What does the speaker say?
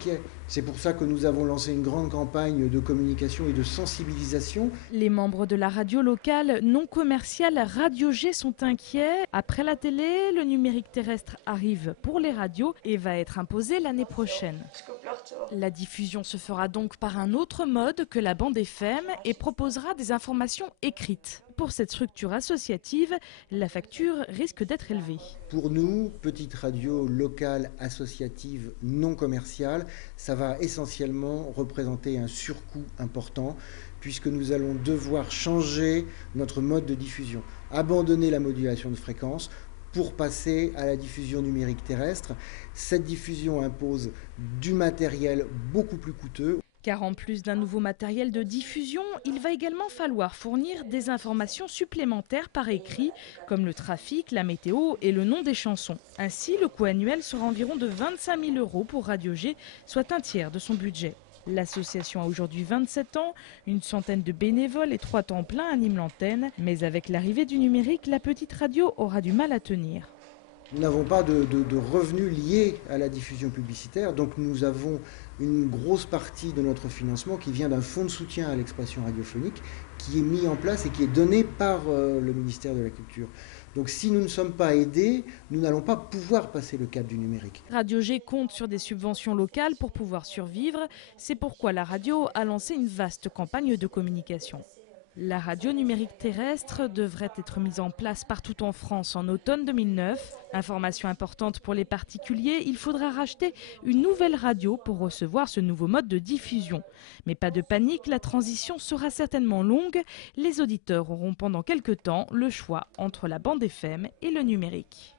inquiets. C'est pour ça que nous avons lancé une grande campagne de communication et de sensibilisation. Les membres de la radio locale non commerciale Radio G sont inquiets. Après la télé, le numérique terrestre arrive pour les radios et va être imposé l'année prochaine. La diffusion se fera donc par un autre mode que la bande FM et proposera des informations écrites. Pour cette structure associative, la facture risque d'être élevée. Pour nous, petite radio locale, associative, non commerciale, ça va essentiellement représenter un surcoût important puisque nous allons devoir changer notre mode de diffusion, abandonner la modulation de fréquence pour passer à la diffusion numérique terrestre. Cette diffusion impose du matériel beaucoup plus coûteux. Car en plus d'un nouveau matériel de diffusion, il va également falloir fournir des informations supplémentaires par écrit, comme le trafic, la météo et le nom des chansons. Ainsi, le coût annuel sera environ de 25 000 € pour Radio G, soit un tiers de son budget. L'association a aujourd'hui 27 ans, une centaine de bénévoles et 3 temps pleins animent l'antenne. Mais avec l'arrivée du numérique, la petite radio aura du mal à tenir. Nous n'avons pas de revenus liés à la diffusion publicitaire, donc nous avons une grosse partie de notre financement qui vient d'un fonds de soutien à l'expression radiophonique qui est mis en place et qui est donné par le ministère de la Culture. Donc si nous ne sommes pas aidés, nous n'allons pas pouvoir passer le cap du numérique. Radio G compte sur des subventions locales pour pouvoir survivre. C'est pourquoi la radio a lancé une vaste campagne de communication. La radio numérique terrestre devrait être mise en place partout en France en automne 2009. Information importante pour les particuliers, il faudra racheter une nouvelle radio pour recevoir ce nouveau mode de diffusion. Mais pas de panique, la transition sera certainement longue. Les auditeurs auront pendant quelques temps le choix entre la bande FM et le numérique.